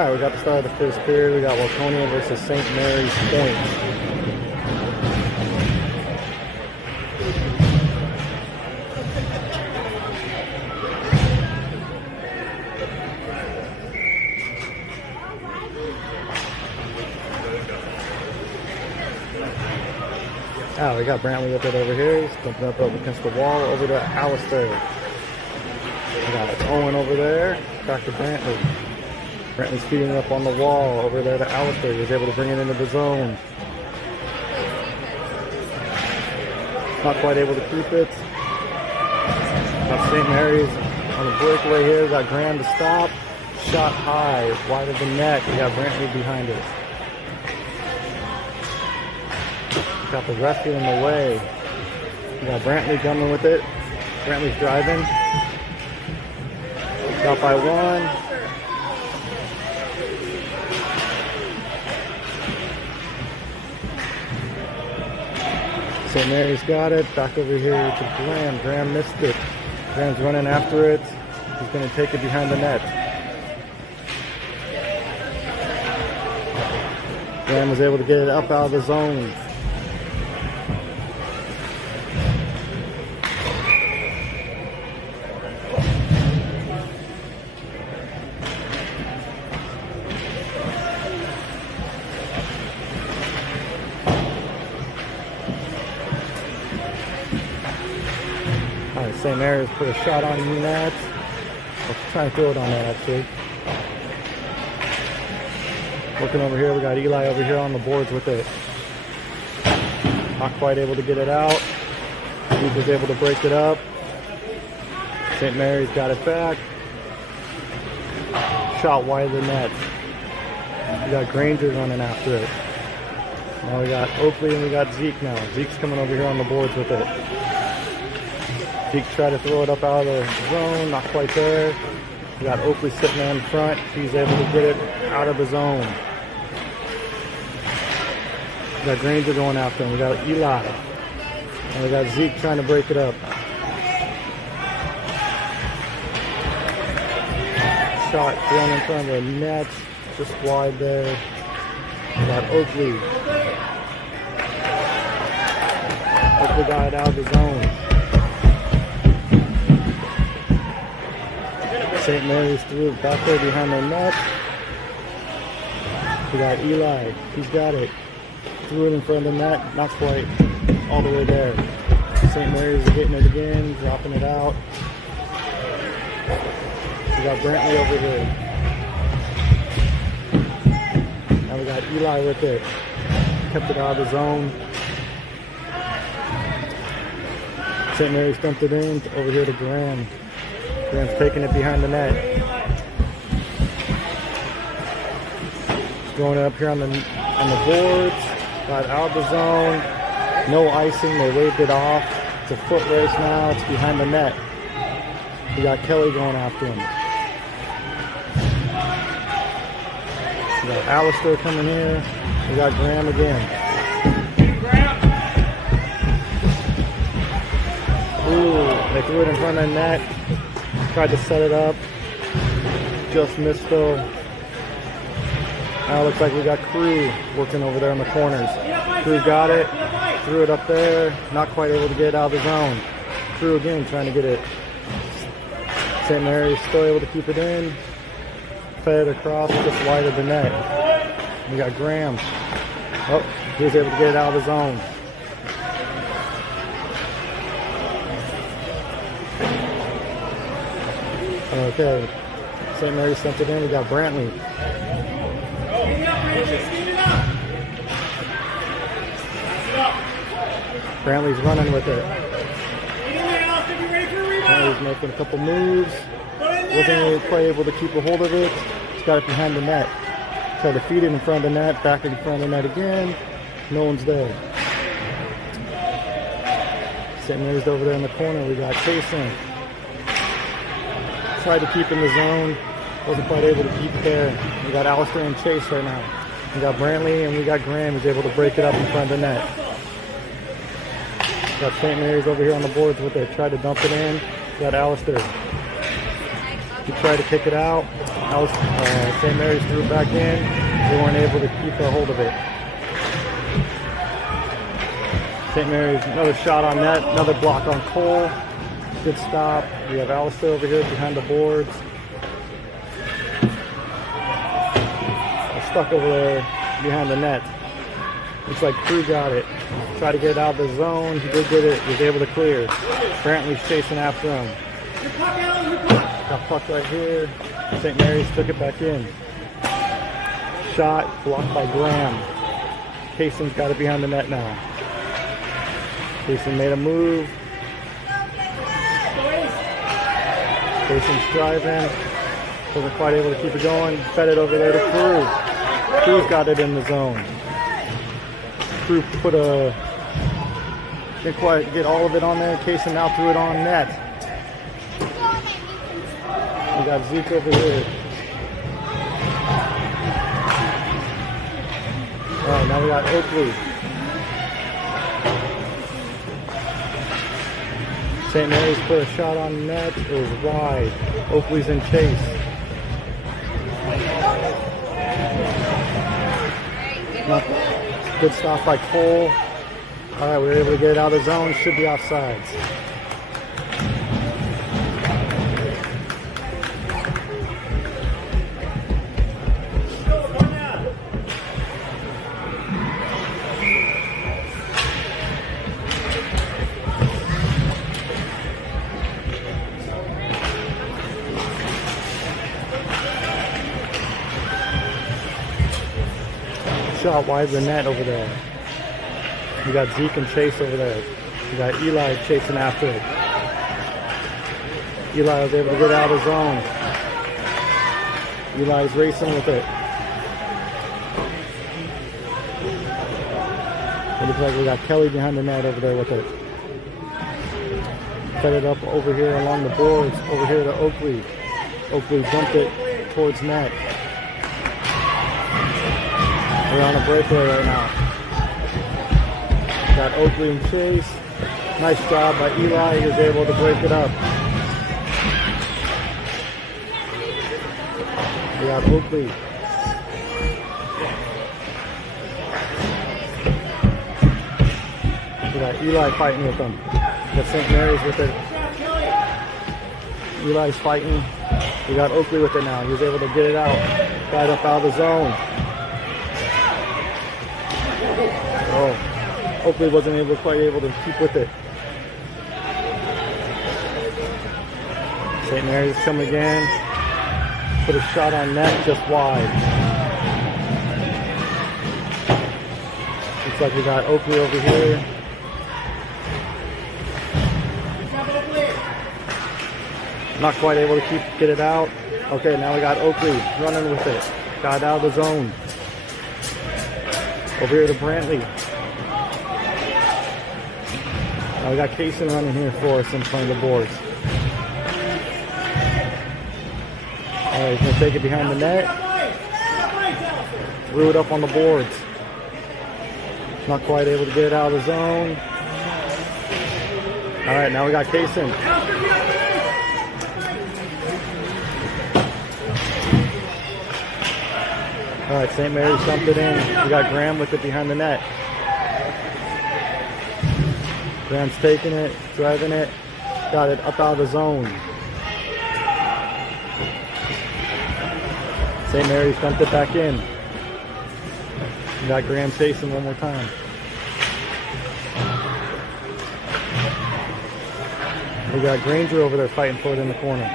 Alright, we got the start of the first period. We got Waconia versus St. Mary's Point. Ah, we got Brantley up it over here. He's jumping up against the wall over to Alistair. We got Owen over there. Dr. Brantley. Brantley's feeding up on the wall over there to Alistair. He was able to bring it into the zone. Not quite able to keep it. Got St. Mary's on the breakaway here. Got Graham to stop. Shot high, wide of the net. We got Brantley behind it. Got the ref in the way. We got Brantley coming with it. Brantley's driving. Got by one. St. Mary's got it. Back over here to Graham. Graham missed it. Graham's running after it. He's going to take it behind the net. Graham was able to get it up out of the zone. Alright, St. Mary's put a shot on the net. I'll try and throw it on that actually. Working over here, we got Eli over here on the boards with it. Not quite able to get it out. He was able to break it up. St. Mary's got it back. Shot wide of the net. We got Granger running after it. Now we got Oakley and we got Zeke now. Zeke's coming over here on the boards with it. Zeke tried to throw it up out of the zone, not quite there. We got Oakley sitting in front. He's able to get it out of the zone. We got Granger going after him. We got Eli. And we got Zeke trying to break it up. Shot thrown in front of the net, just wide there. We got Oakley. Oakley got it out of the zone. St. Mary's threw it back there behind the net. We got Eli. He's got it. Threw it in front of the net. Not quite all the way there. St. Mary's is getting it again, dropping it out. We got Brantley over here. Now we got Eli with it. Kept it out of the zone. St. Mary's dumped it in over here to Graham. Graham's taking it behind the net. Throwing it up here on the boards. Got out of the zone. No icing. They waved it off. It's a foot race now. It's behind the net. We got Kelly going after him. We got Alistair coming here. We got Graham again. Ooh, they threw it in front of the net. Tried to set it up. Just missed though. Now it looks like we got Crew working over there in the corners. Crew got it. Threw it up there. Not quite able to get it out of the zone. Crew again trying to get it. St. Mary's still able to keep it in. Fed it across just wide of the net. We got Graham. Oh, he was able to get it out of the zone. Okay, St. Mary's sent it in. We got Brantley. Brantley's running with it. Brantley's making a couple moves. Wasn't really quite able to keep a hold of it. He's got it behind the net. Tried to feed it in front of the net. Back in front of the net again. No one's there. St. Mary's over there in the corner. We got Jason. Tried to keep in the zone, wasn't quite able to keep it there. We got Alistair and Chase right now. We got Brantley and we got Graham who's able to break it up in front of the net. Got St. Mary's over here on the boards with it. Tried to dump it in. Got Alistair. He tried to kick it out. St. Mary's threw it back in. They weren't able to keep a hold of it. St. Mary's, another shot on net, another block on Cole. Good stop. We have Alistair over here behind the boards. Stuck over there behind the net. Looks like Crew got it. Tried to get it out of the zone. He did get it. He was able to clear. Brantley's chasing after him. Got puck right here. St. Mary's took it back in. Shot blocked by Graham. Carson's got it behind the net now. Carson made a move. Carson's driving. Wasn't quite able to keep it going. Fed it over there to Crew. Crew's got it in the zone. Crew didn't quite get all of it on there. Carson now threw it on net. We got Zeke over here. Alright, now we got Oakley. St. Mary's put a shot on net. It was wide. Oakley's in chase. Good stop by Cole. Alright, we were able to get it out of the zone. Should be offsides. Shot wide of the net over there. We got Zeke and Chase over there. We got Eli chasing after it. Eli was able to get out of the zone. Eli's racing with it. It looks like we got Kelly behind the net over there with it. Set it up over here along the boards, over here to Oakley. Oakley dumped it towards net. We're on a breakaway right now. Got Oakley and Chase. Nice job by Eli. He was able to break it up. We got Oakley. We got Eli fighting with them. Got St. Mary's with it. Eli's fighting. We got Oakley with it now. He was able to get it out. Got it up out of the zone. Oh, Oakley wasn't quite able to keep with it. St. Mary's come again. Put a shot on net just wide. Looks like we got Oakley over here. Not quite able to get it out. Okay, now we got Oakley running with it. Got it out of the zone. Over here to Brantley. Now we got Carson running here for us in front of the boards. Alright, he's going to take it behind the net. Threw it up on the boards. Not quite able to get it out of the zone. Alright, now we got Carson. Alright, St. Mary's dumped it in. We got Graham with it behind the net. Graham's taking it, driving it, got it up out of the zone. St. Mary's dumped it back in. We got Graham chasing one more time. We got Granger over there fighting for it in the corner.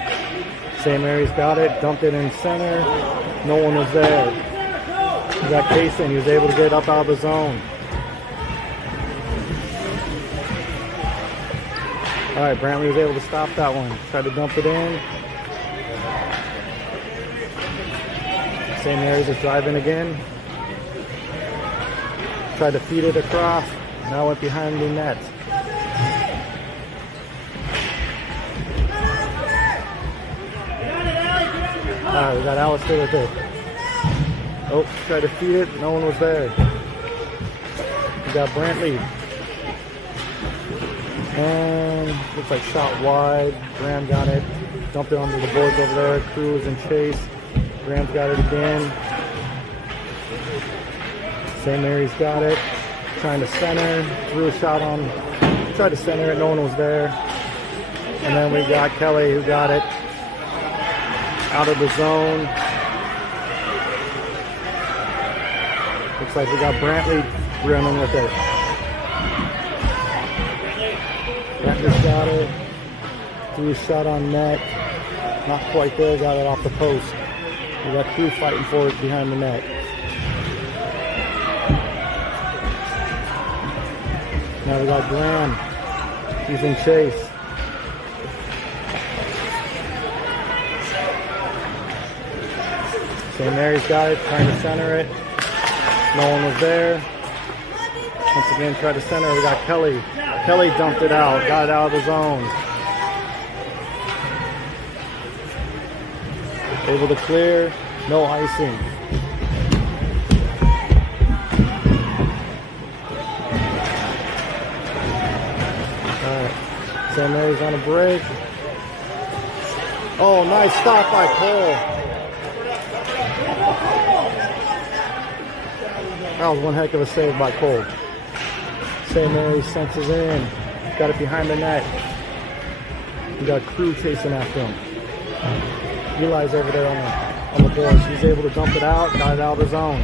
St. Mary's got it, dumped it in center. No one was there. We got Carson. He was able to get up out of the zone. Alright, Brantley was able to stop that one. Tried to dump it in. St. Mary's is driving again. Tried to feed it across. Now went behind the net. Alright, we got Alistair with it. Oh, tried to feed it. No one was there. We got Brantley. And looks like shot wide. Graham got it. Dumped it onto the boards over there. Crew is in chase. Graham's got it again. St. Mary's got it. Trying to center. Threw a shot on. Tried to center it. No one was there. And then we got Kelly who got it out of the zone. Looks like we got Brantley running with it. Brantley's got it. Threw a shot on net. Not quite there. Got it off the post. We got Crew fighting for it behind the net. Now we got Graham. He's in chase. St. Mary's got it, trying to center it. No one was there. Once again, tried to center. We got Kelly. Kelly dumped it out, got it out of the zone. Able to clear, no icing. Alright, St. Mary's on a break. Oh, nice stop by Cole. That was one heck of a save by Cole. St. Mary's senses in. Got it behind the net. We got Crew chasing after him. Eli's over there on the boards. He's able to dump it out. Got it out of the zone.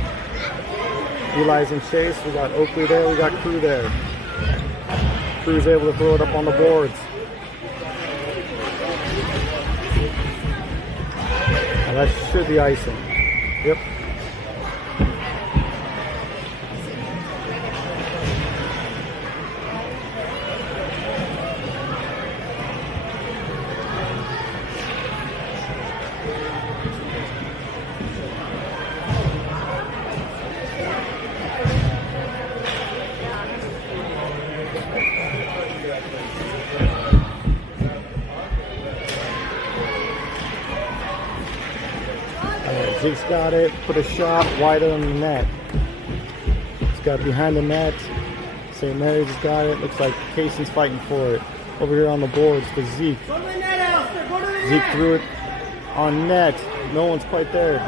Eli's in chase. We got Oakley there. We got Crew there. Crew's able to throw it up on the boards. Now that should be icing. Yep. Zeke's got it, put a shot wide on the net. He's got it behind the net. St. Mary's has got it. Looks like Casey's fighting for it. Over here on the boards to Zeke. Zeke threw it on net. No one's quite there.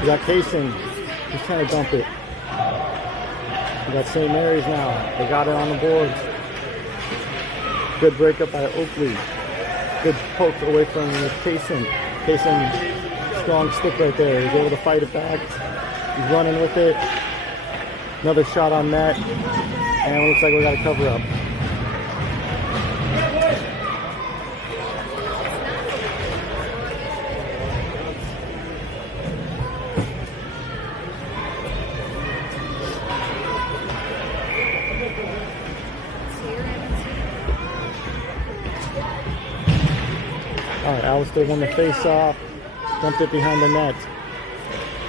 We got Casey. He's trying to dump it. We got St. Mary's now. They got it on the boards. Good breakup by Oakley. Good poke away from Casey. Casey. Strong stick right there. He's able to fight it back. He's running with it. Another shot on net. And it looks like we got a cover up. Alright, Alistair won the face off. Dumped it behind the net.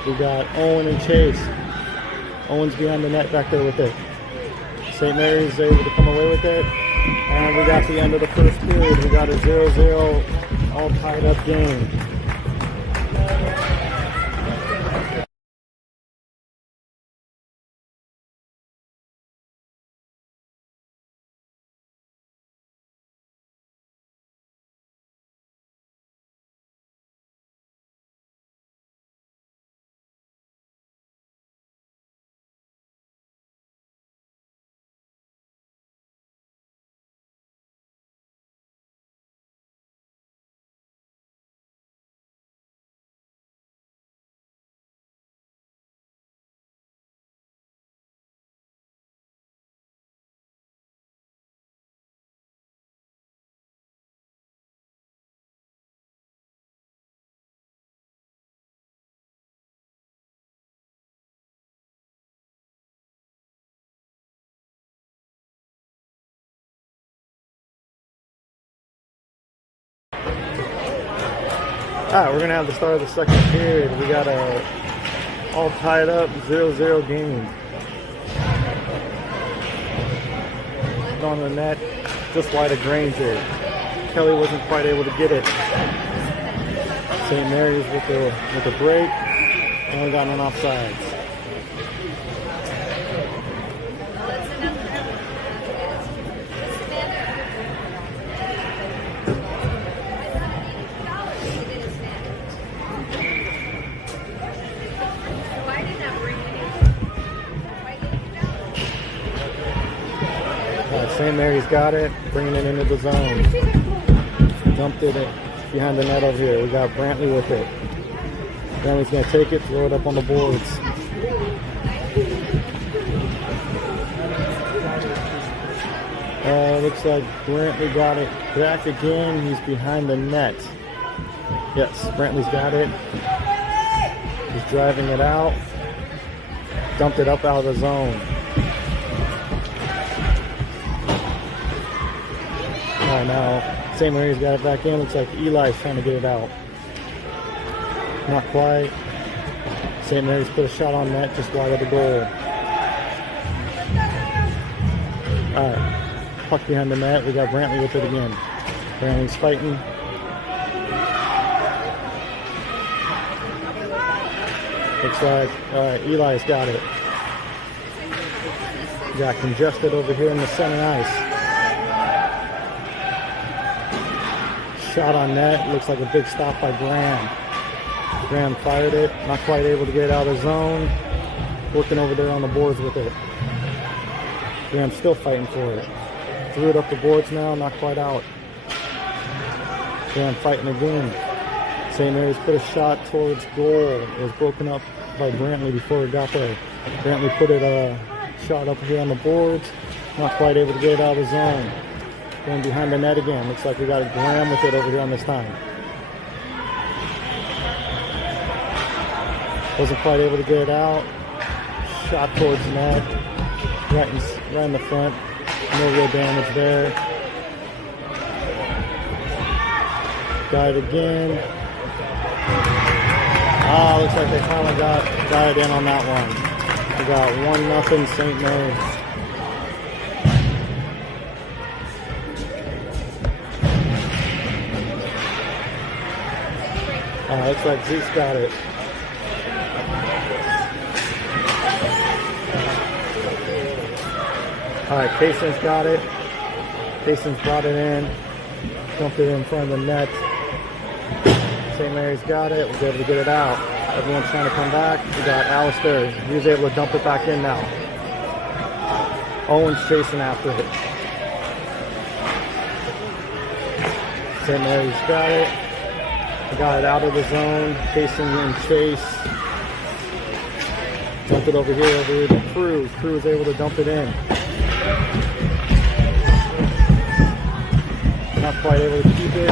We got Owen and Chase. Owen's behind the net back there with it. St. Mary's able to come away with it. And we got the end of the first period. We got a 0-0 all tied up game. Alright, we're going to have the start of the second period. We got a all tied up 0-0 game. On the net, just wide of Granger. Kelly wasn't quite able to get it. St. Mary's with the break, and we got an offsides. St. Mary's got it, bringing it into the zone. Dumped it behind the net over here. We got Brantley with it. Brantley's going to take it, throw it up on the boards. Looks like Brantley got it back again. He's behind the net. Yes, Brantley's got it. He's driving it out. Dumped it up out of the zone. Alright, now St. Mary's got it back in. Looks like Eli's trying to get it out. Not quite. St. Mary's put a shot on net just wide of the goal. Alright. Puck behind the net. We got Brantley with it again. Brantley's fighting. Looks like Eli's got it. Got congested over here in the center ice. Shot on net. Looks like a big stop by Graham. Graham fired it. Not quite able to get it out of the zone. Working over there on the boards with it. Graham's still fighting for it. Threw it up the boards now. Not quite out. Graham fighting again. St. Mary's put a shot towards goal. It was broken up by Brantley before it got there. Brantley put it shot up here on the boards. Not quite able to get it out of the zone. Going behind the net again. Looks like we got a Graham with it over here on this time. Wasn't quite able to get it out. Shot towards net. Right in the front. No real damage there. Got it again. Looks like they finally got it in on that one. We got 1-0 St. Mary's. Looks like Zeke's got it. Alright, Payson's got it. Payson's brought it in. Dumped it in front of the net. St. Mary's got it. We'll be able to get it out. Everyone's trying to come back. We got Alistair. He was able to dump it back in now. Owen's chasing after it. St. Mary's got it. We got it out of the zone. Payson and Chase. Dumped it over here to Crew. Crew was able to dump it in. Not quite able to keep it.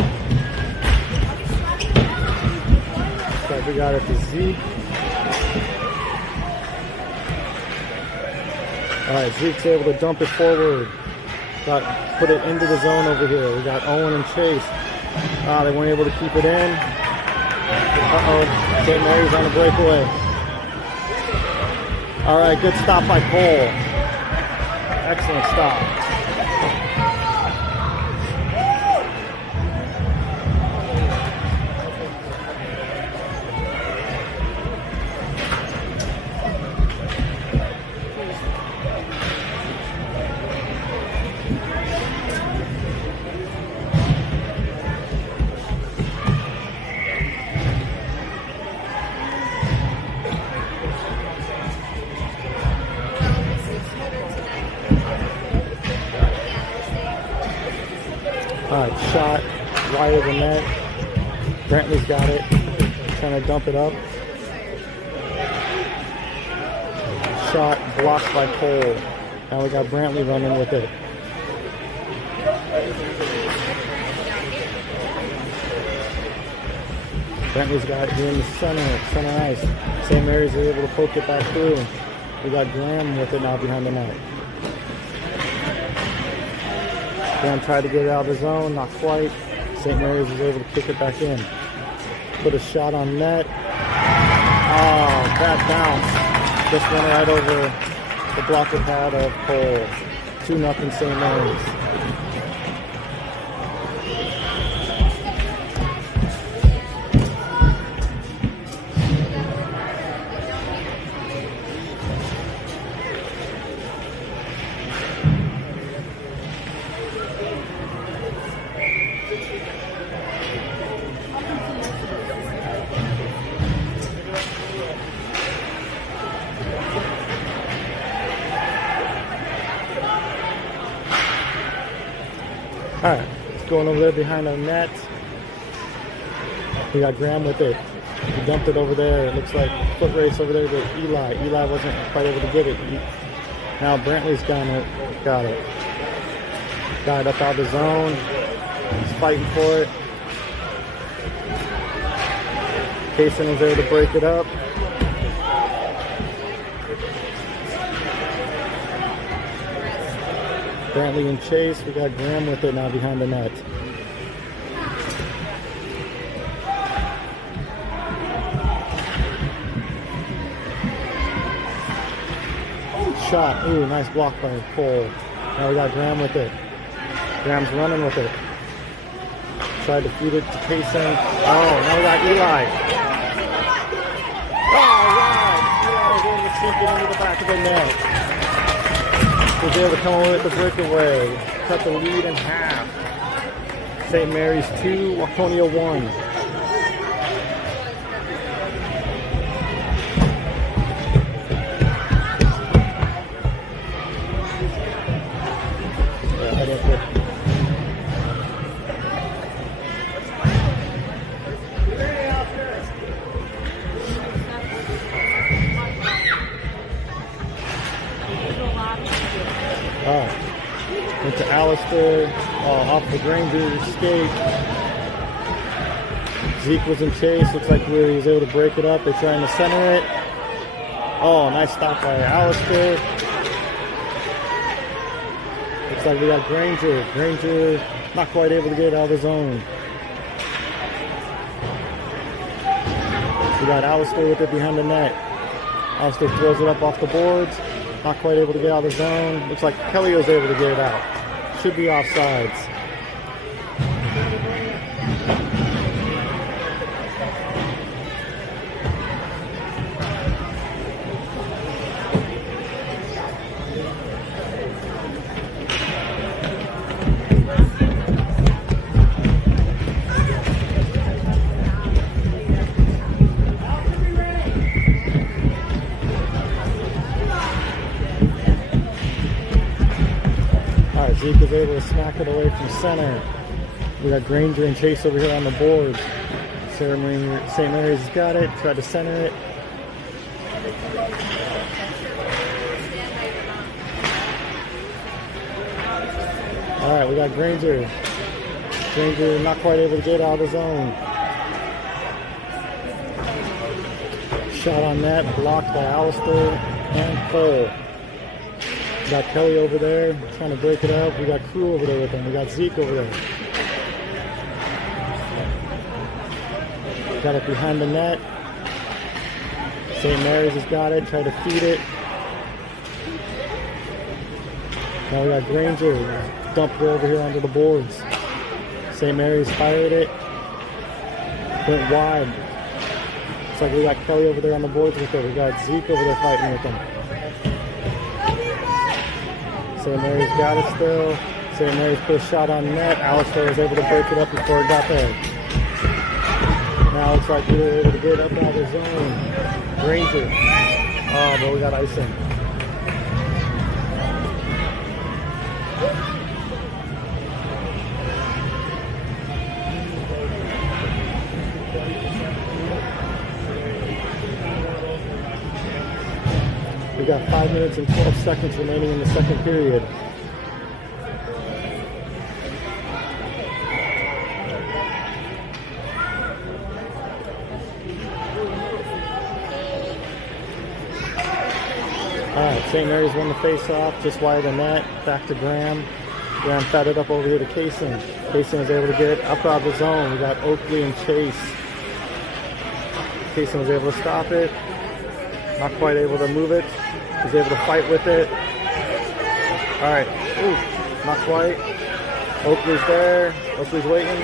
Looks like we got it to Zeke. Alright, Zeke's able to dump it forward. Put it into the zone over here. We got Owen and Chase. They weren't able to keep it in. Uh-oh, St. Mary's on the breakaway. Alright, good stop by Cole. Excellent stop. Alright, shot wide of the net. Brantley's got it. Trying to dump it up. Shot blocked by Cole. Now we got Brantley running with it. Brantley's got it here in the center ice. St. Mary's are able to poke it back through. We got Graham with it now behind the net. Graham tried to get it out of the zone, not quite. St. Mary's was able to kick it back in. Put a shot on net. Bad bounce. Just went right over the blocker pad of Cole. 2-0 St. Mary's. Alright, it's going over there behind our net. We got Graham with it. He dumped it over there. It looks like foot race over there to Eli. Eli wasn't quite able to get it. Now Brantley's got it. Got it up out of the zone. He's fighting for it. Kaysen was able to break it up. Brantley and Chase. We got Graham with it now behind the net. Shot. Ooh, nice block by Cole. Now we got Graham with it. Graham's running with it. Tried to feed it to Kaysen. Oh, now we got Eli. Oh, wow. Eli was able to sneak it into the back of the net. Was able to come away with the breakaway. Cut the lead in half. St. Mary's 2, Waconia 1. Went to Alistair off the Granger's skate. Zeke was in chase. Looks like he was able to break it up. They're trying to center it. Oh, nice stop by Alistair. Looks like we got Granger. Granger not quite able to get it out of the zone. We got Alistair with it behind the net. Alistair throws it up off the boards. Not quite able to get out of the zone. Looks like Kelly was able to get it out. Should be offsides. Zeke is able to smack it away from center. We got Granger and Chase over here on the board. St. Mary's has got it. Tried to center it. Alright, we got Granger. Granger not quite able to get out of the zone. Shot on net, blocked by Alistair and Cole. We got Kelly over there trying to break it up. We got Crew over there with him. We got Zeke over there. Got it behind the net. St. Mary's has got it. Tried to feed it. Now we got Granger. Dumped it over here onto the boards. St. Mary's fired it. Went wide. Looks like we got Kelly over there on the boards with it. We got Zeke over there fighting with him. St. Mary's got it still. St. Mary's put a shot on net. Alistair was able to break it up before it got there. Now it looks like we were able to get up out of the zone. Granger. Oh, but we got icing. We got 5 minutes and 12 seconds remaining in the second period. Alright, St. Mary's won the face-off, just wide of the net, back to Graham. Graham fed it up over here to Kaysen. Kaysen was able to get it up out of the zone. We got Oakley and Chase. Kaysen was able to stop it. Not quite able to move it. Was able to fight with it. Alright. Ooh, not quite. Oakley's there. Oakley's waiting.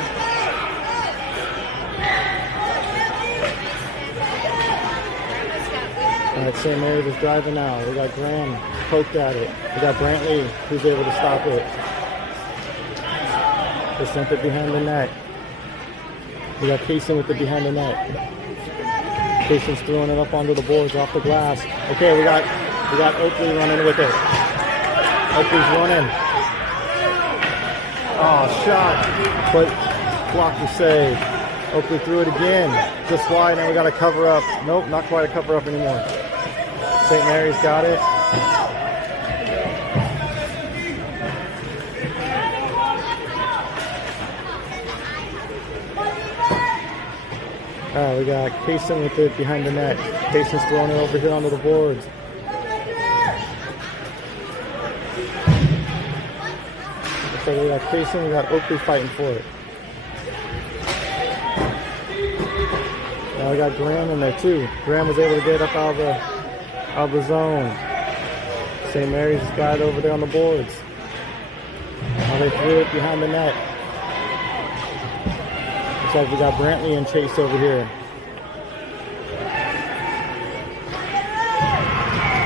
Alright, St. Mary's is driving now. We got Graham poked at it. We got Brantley who's able to stop it. They sent it behind the net. We got Kaysen with it behind the net. Kaysen's throwing it up onto the boards off the glass. Okay, we got Oakley running with it. Oakley's running. Oh, shot, but blocked the save. Oakley threw it again, just wide, and we got a cover up. Nope, not quite a cover up anymore. St. Mary's got it. We got Kaysen with it behind the net. Kaysen's throwing it over here onto the boards. So we got Kaysen, we got Oakley fighting for it. Now we got Graham in there too. Graham was able to get up out of the zone. St. Mary's got it over there on the boards. Now they threw it behind the net. Looks like we got Brantley and Chase over here.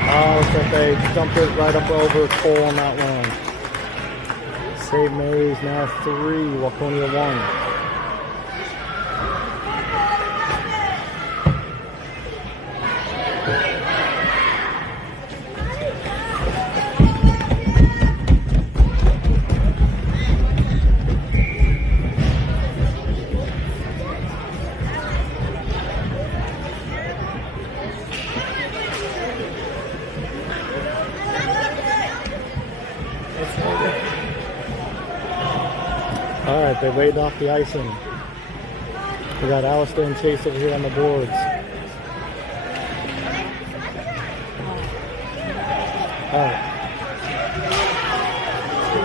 Oh, looks like they dumped it right up over Cole on that one. St. Mary's now 3, Waconia 1. Alright, they waved off the icing. We got Alistair and Chase over here on the boards. Alright.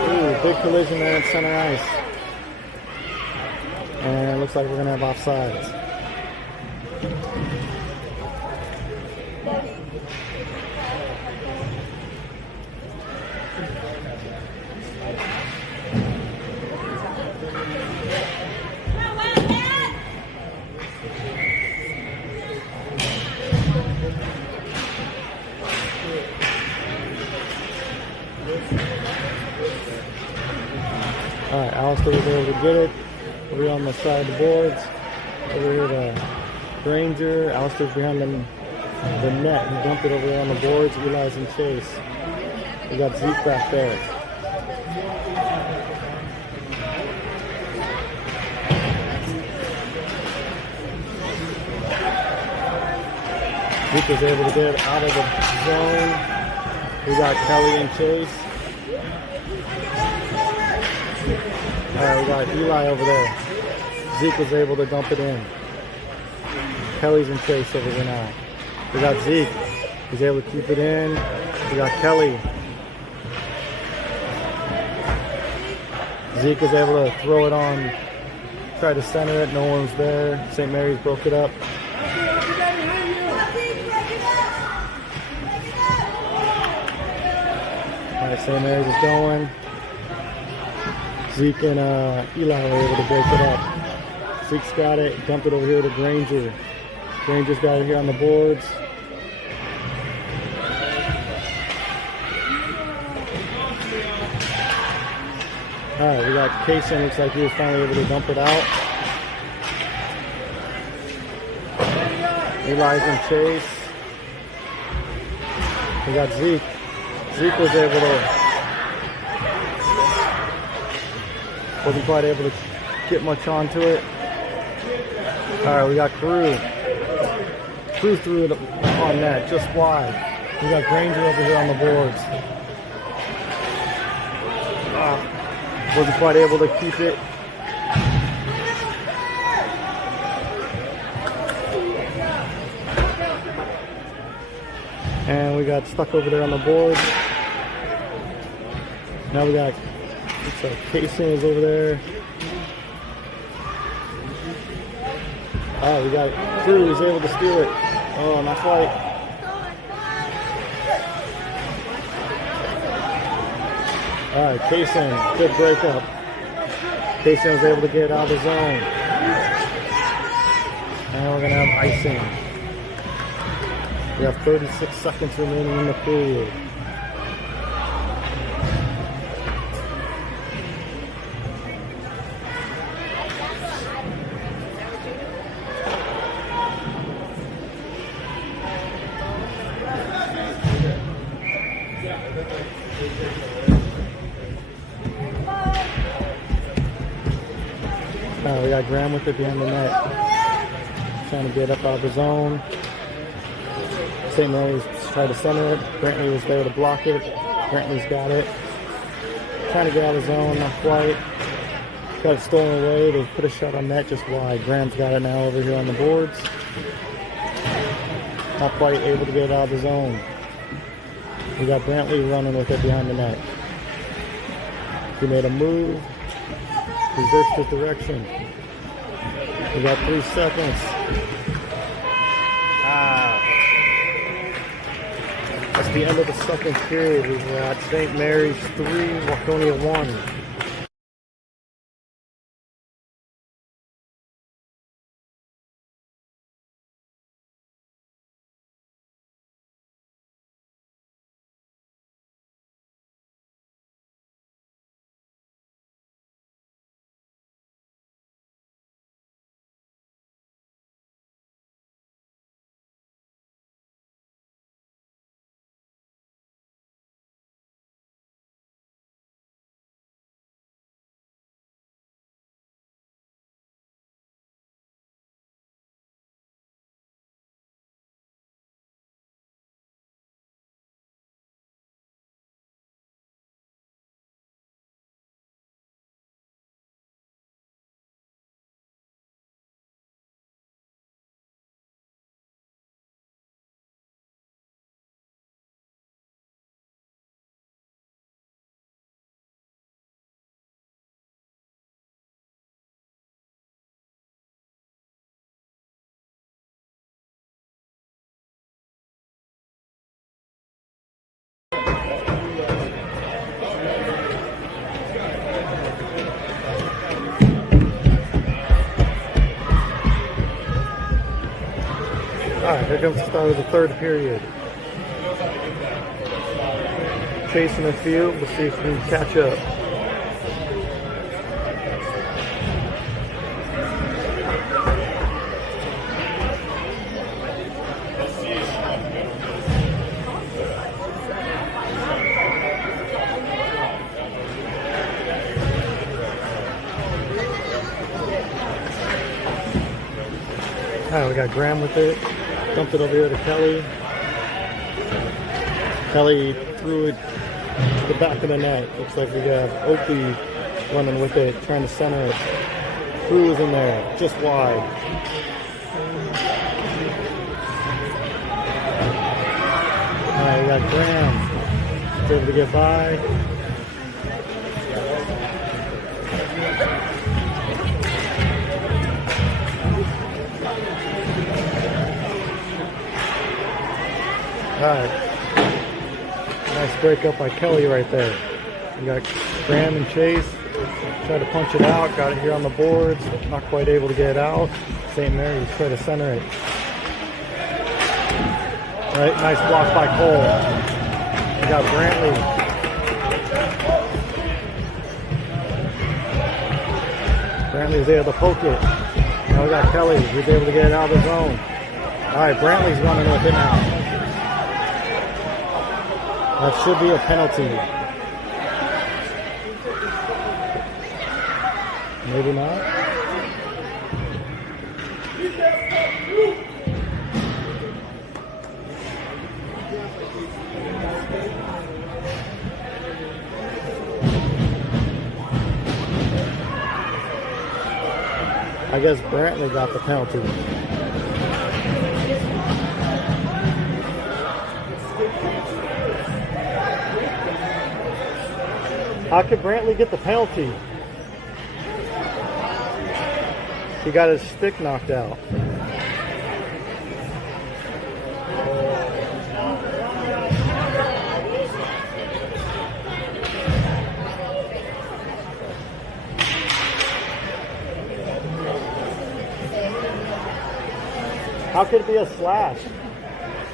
Ooh, big collision there in center ice. And it looks like we're going to have offsides. Alright, Alistair was able to get it. Over here on the side of the boards. Over here to Granger. Alistair's behind the net. He dumped it over there on the boards. Eli's and Chase. We got Zeke back there. Zeke was able to get it out of the zone. We got Kelly and Chase. Alright, we got Eli over there. Zeke was able to dump it in. Kelly's in Chase over here now. We got Zeke. He's able to keep it in. We got Kelly. Zeke was able to throw it on. Tried to center it. No one's there. St. Mary's broke it up. Alright, St. Mary's is going. Zeke and Eli were able to break it up. Zeke's got it, dumped it over here to Granger. Granger's got it here on the boards. Alright, we got Kaysen, looks like he was finally able to dump it out. Eli's in Chase. We got Zeke. Zeke was able to wasn't quite able to get much onto it. Alright, we got Crew. Crew threw it on net, just wide. We got Granger over here on the boards. Wasn't quite able to keep it. And we got stuck over there on the board. Now we got Kaysen is over there. We got Crew who's able to steal it. Oh, not quite. Alright, Kaysen, good breakup. Kaysen was able to get out of the zone. And we're going to have icing. We have 36 seconds remaining in the period. got Graham with it behind the net. Trying to get up out of the zone. St. Mary's tried to center it. Brantley was there to block it. Brantley's got it. Trying to get out of the zone, not quite. Got it stolen away. They put a shot on net just wide. Graham's got it now over here on the boards. Not quite able to get it out of the zone. We got Brantley running with it behind the net. He made a move. Reversed his direction. We got 3 seconds. That's the end of the second period. We've got St. Mary's 3, Waconia 1. Alright, here comes the start of the third period. Chasing the field, we'll see if we can catch up. Alright, we got Graham with it. Dumped it over here to Kelly. Kelly threw it to the back of the net. Looks like we got Oakley running with it, trying to center it. Cruz in there, just wide. Alright, we got Graham. He's able to get by. Alright, nice break up by Kelly right there. We got Graham and Chase, try to punch it out, got it here on the boards, not quite able to get it out. St. Mary's try to center it. Alright, nice block by Cole. We got Brantley. Brantley's able to poke it. Now we got Kelly, he's able to get it out of the zone. Alright, Brantley's running with it now. That should be a penalty. Maybe not. I guess Brantley got the penalty. How could Brantley get the penalty? He got his stick knocked out. How could it be a slash?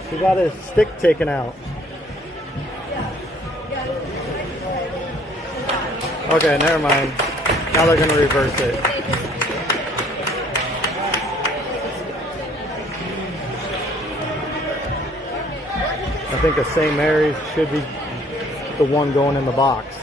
He got his stick taken out. Okay, never mind. Now they're going to reverse it. I think a St. Mary's should be the one going in the box.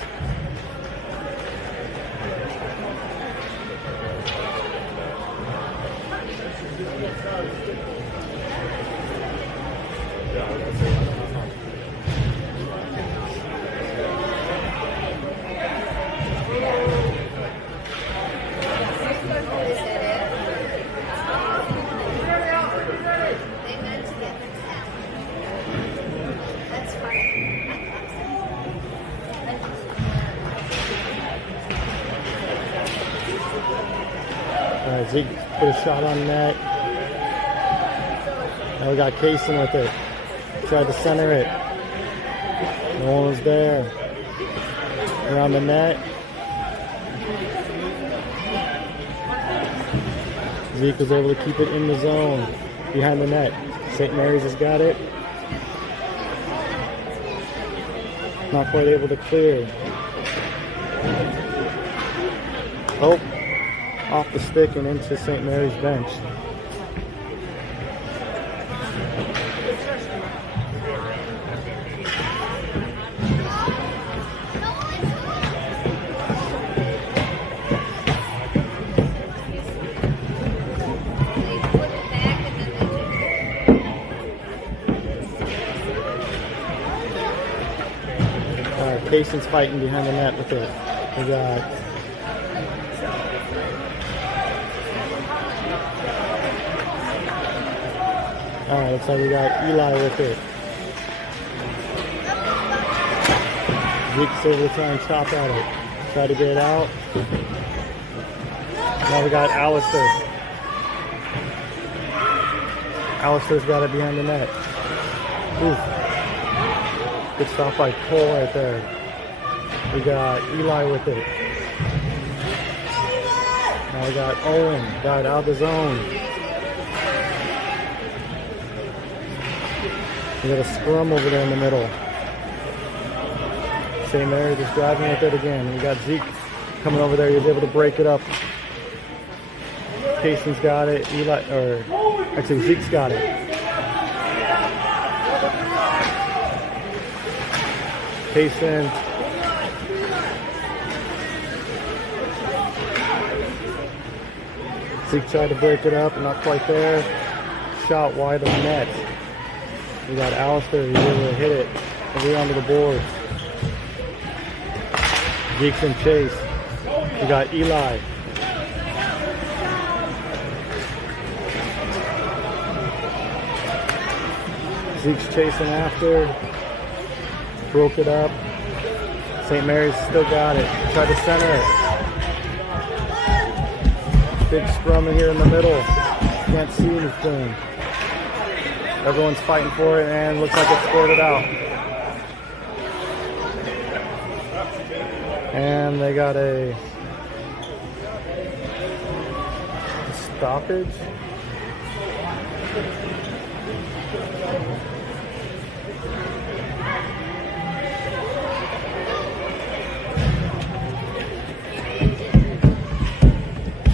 Zeke put a shot on net. Now we got Kaysen with it. Tried to center it. No one was there. Around the net. Zeke was able to keep it in the zone. Behind the net. St. Mary's has got it. Not quite able to clear. Oh, off the stick and into St. Mary's bench. Kaysen's fighting behind the net with it. We got alright, looks like we got Eli with it. Zeke's over to try and chop at it. Try to get it out. Now we got Alistair. Alistair's got it behind the net. Oof. Good stop by Cole right there. We got Eli with it. Now we got Owen. Got it out of the zone. We got a scrum over there in the middle. St. Mary just driving with it again. We got Zeke coming over there. He was able to break it up. Kaysen's got it. Actually Zeke's got it. Kaysen. Zeke tried to break it up, not quite there. Shot wide of the net. We got Alistair, he's able to hit it over onto the board. Zeke's in chase. We got Eli. Zeke's chasing after. Broke it up. St. Mary's still got it. Tried to center it. Big scrum in here in the middle. Can't see anything. Everyone's fighting for it and looks like it's squirted out. And they got a stoppage.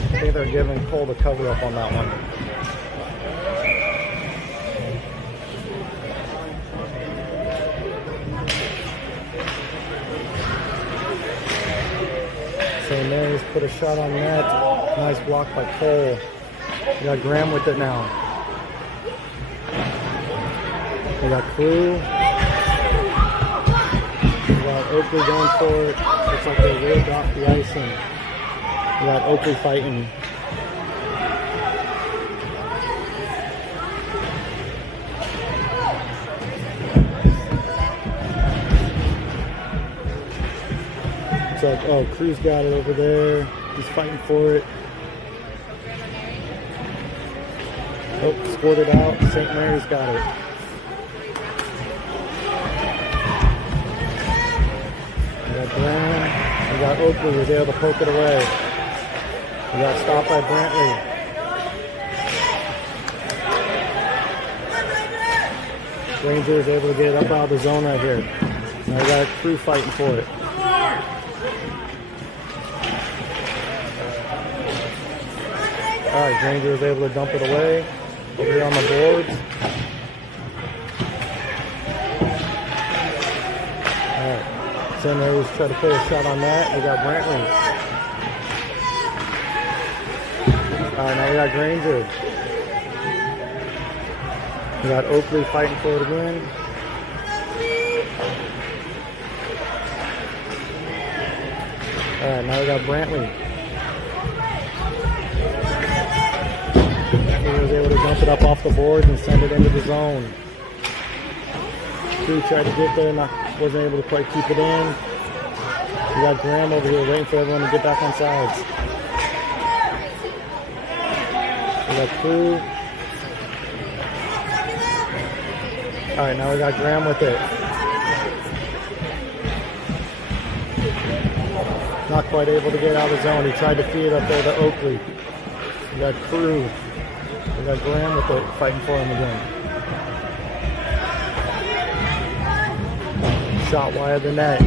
I think they're giving Cole the cover up on that one. St. Mary's put a shot on net. Nice block by Cole. We got Graham with it now. We got Crew. We got Oakley going for it. Looks like they rigged off the icing. We got Oakley fighting. Looks like, oh, Crew's got it over there. He's fighting for it. Oh, scored it out. St. Mary's got it. We got Graham. We got Oakley. He was able to poke it away. We got stopped by Brantley. Ranger is able to get it up out of the zone right here. Now we got Crew fighting for it. Alright, Ranger is able to dump it away. Over here on the boards. Alright. St. Mary's trying to put a shot on that. We got Brantley. Alright, now we got Granger. We got Oakley fighting for it again. Alright, now we got Brantley. Brantley was able to dump it up off the board and send it into the zone. Crew tried to get there, wasn't able to quite keep it in. We got Graham over here waiting for everyone to get back on sides. We got Crew. Alright, now we got Graham with it. Not quite able to get out of the zone. He tried to feed up there to Oakley. We got Crew. We got Graham with it, fighting for him again. Shot wide of the net.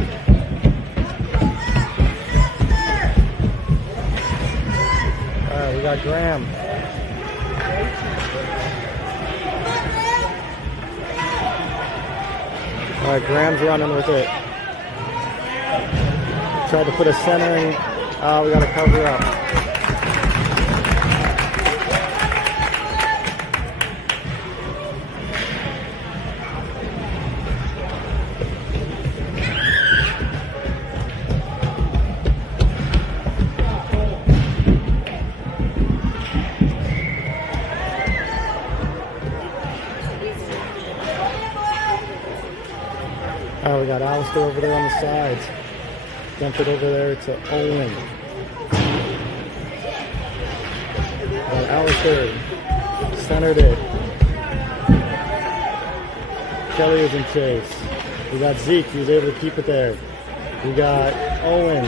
Alright, we got Graham. Alright, Graham's running with it. Tried to put a centering. We got to cover up. We got Alistair over there on the sides. Dumped it over there to Owen. Got Alistair. Centered it. Kelly is in chase. We got Zeke. He was able to keep it there. We got Owen.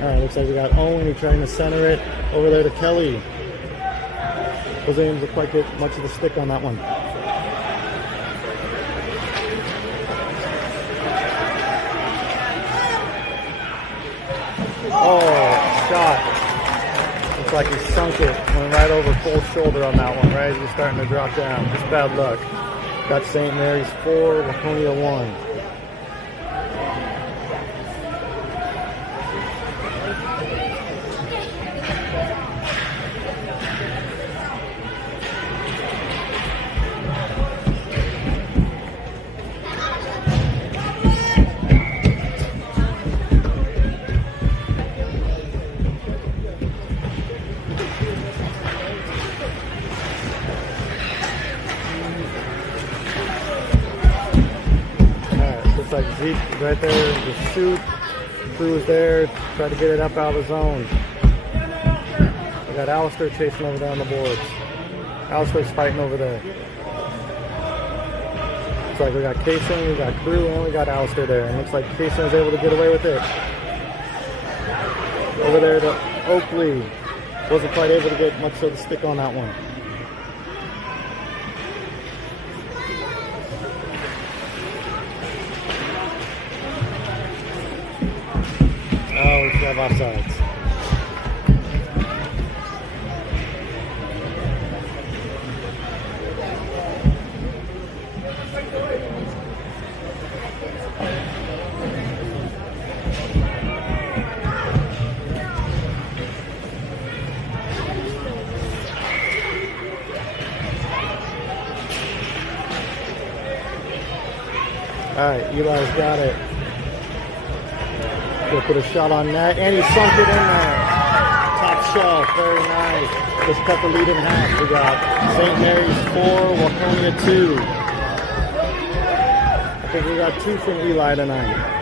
Alright, looks like we got Owen. He's trying to center it over there to Kelly. Wasn't able to quite get much of the stick on that one. Oh, shot. Looks like he sunk it. Went right over full shoulder on that one, right as he's starting to drop down. Just bad luck. Got St. Mary's 4, Waconia 1. Like Zeke right there, the shoot. Crew is there, try to get it up out of the zone. We got Alistair chasing over there on the boards. Alistair's fighting over there. Looks like we got Kaysen, we got Crew, and we got Alistair there. And looks like Kaysen was able to get away with it. Over there to Oakley. Wasn't quite able to get much of the stick on that one. Oh, we have offsides. All right, Eli's got it. He'll put a shot on net, and he sunk it in there. Top shelf, very nice. Just cut the lead in half. We got St. Mary's 4, Waconia 2. I think we got 2 from Eli tonight.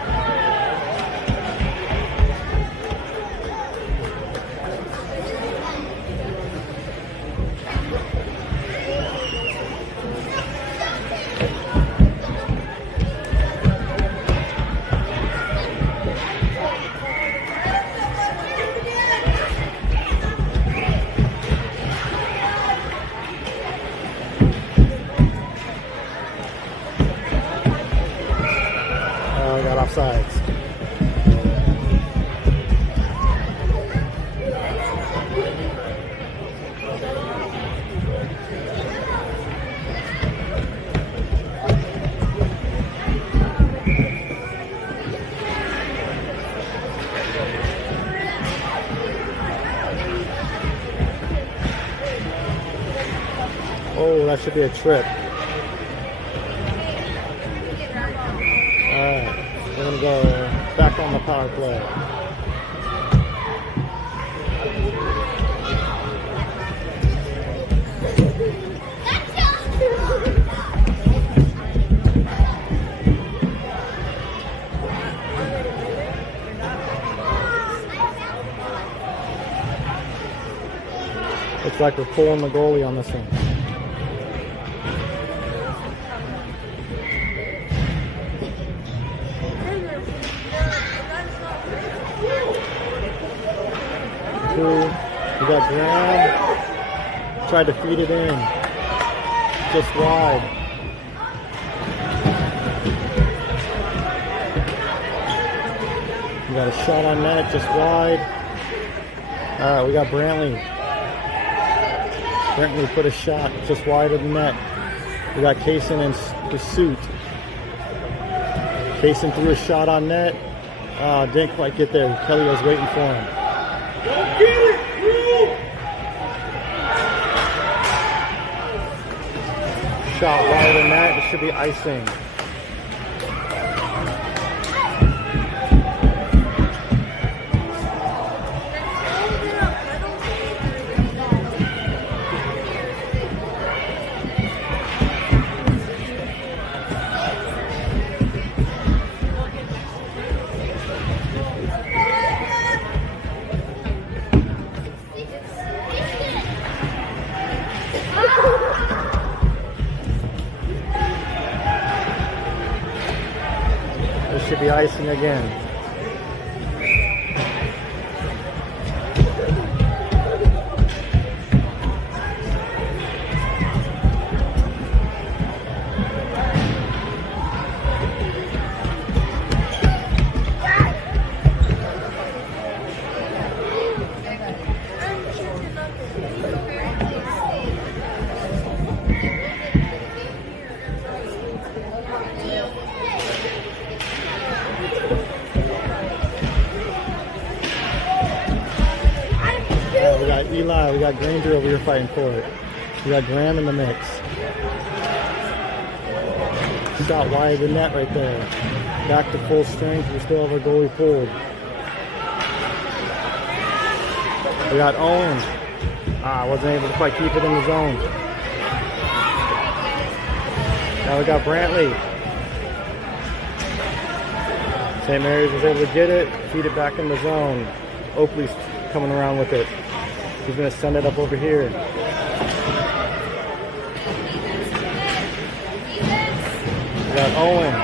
Got offsides. Oh, that should be a trip. Alright. We're going to go back on the power play. It's like we're pulling the goalie on this one. We got Graham. Tried to feed it in. Just wide. We got a shot on net, just wide. Alright, we got Brantley. Brantley put a shot just wide of the net. We got Kaysen in pursuit. Kaysen threw a shot on net. Didn't quite get there. Kelly was waiting for him. Shot wide of the net. It should be icing. Should be icing again. We got Eli, we got Granger over here fighting for it. We got Graham in the mix. Shot wide of the net right there. Back to full strength, we still have our goalie pulled. We got Owen. Wasn't able to quite keep it in the zone. Now we got Brantley. St. Mary's was able to get it, feed it back in the zone. Oakley's coming around with it. He's going to send it up over here. We got Owen.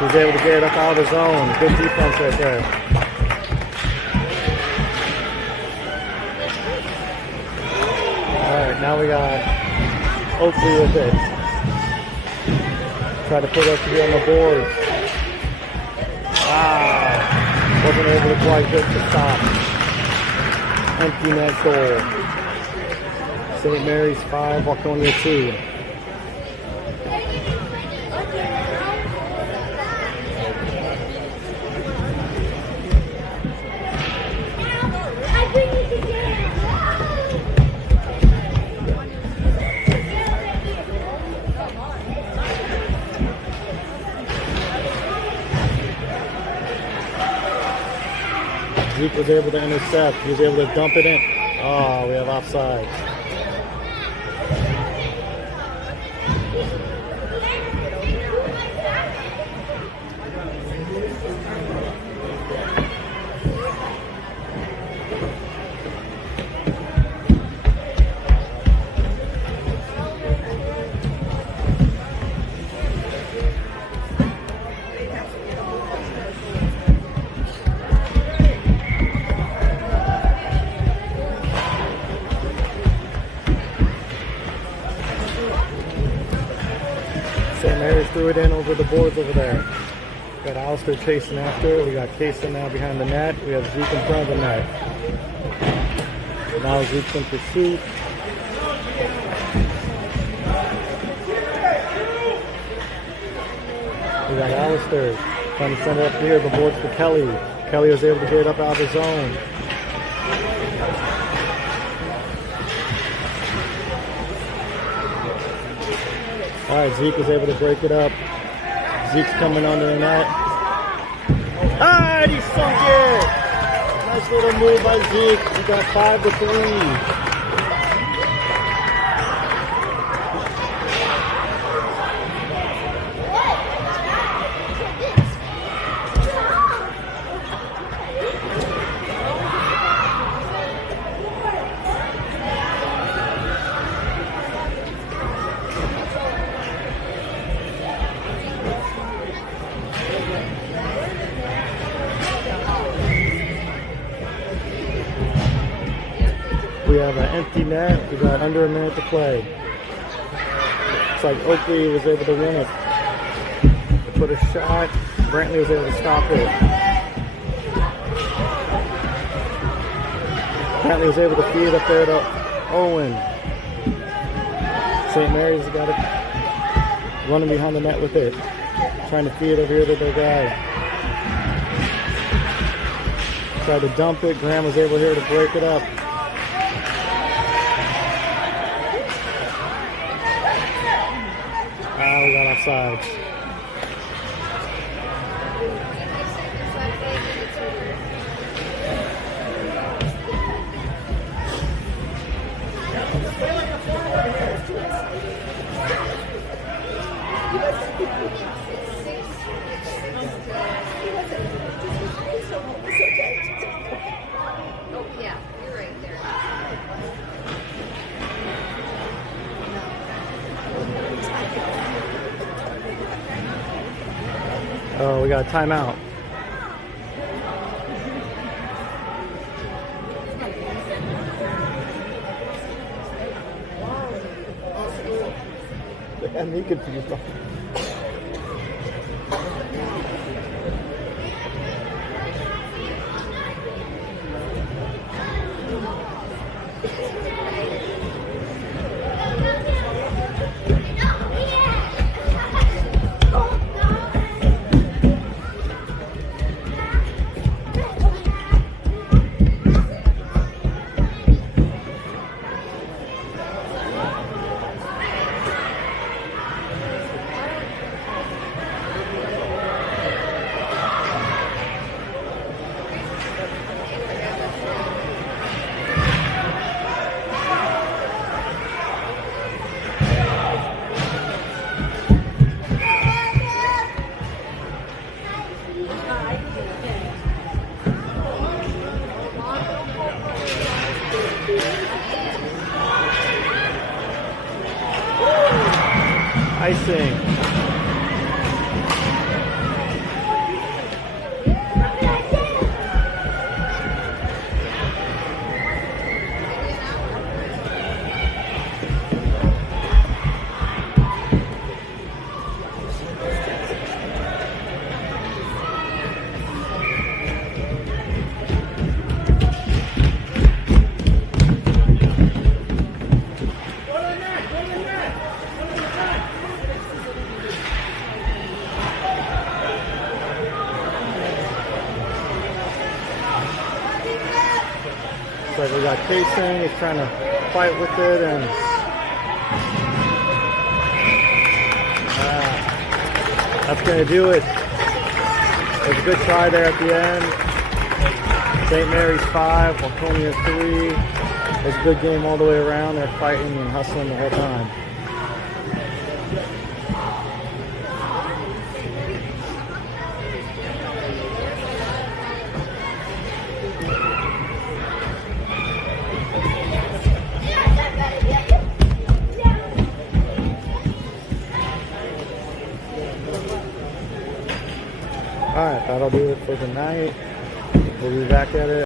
He's able to get it up out of the zone. Good defense right there. Alright, now we got Oakley with it. Try to put it up here on the boards. Wasn't able to quite get the stop. Empty net goal. St. Mary's 5, Waconia 2. Zeke was able to intercept. He was able to dump it in. Oh, we have offside. St. Mary's threw it in over the boards over there. Got Alistair chasing after it. We got Kaysen now behind the net. We have Zeke in front of the net. Now Zeke's in pursuit. We got Alistair trying to send it up here. The boards for Kelly. Kelly was able to get it up out of the zone. Alright, Zeke was able to break it up. Zeke's coming under the net. Alright, he sunk it! Nice little move by Zeke. He got 5-3. have an empty net. We got under a minute to play. Looks like Oakley was able to win it. They put a shot. Brantley was able to stop it. Brantley was able to feed it up there to Owen. St. Mary's got it running behind the net with it. Trying to feed it over here to their guy. Tried to dump it. Graham was able here to break it up. We got offsides. Oh, yeah, you're right there. Oh, we got a timeout. Look at me confused. Icing. Like we got Casing, he's trying to fight with it, and that's going to do it. It was a good try there at the end. St. Mary's 5, Waconia 3. It was a good game all the way around. They're fighting and hustling the whole time. Alright, that'll do it for the night. We'll be back at it.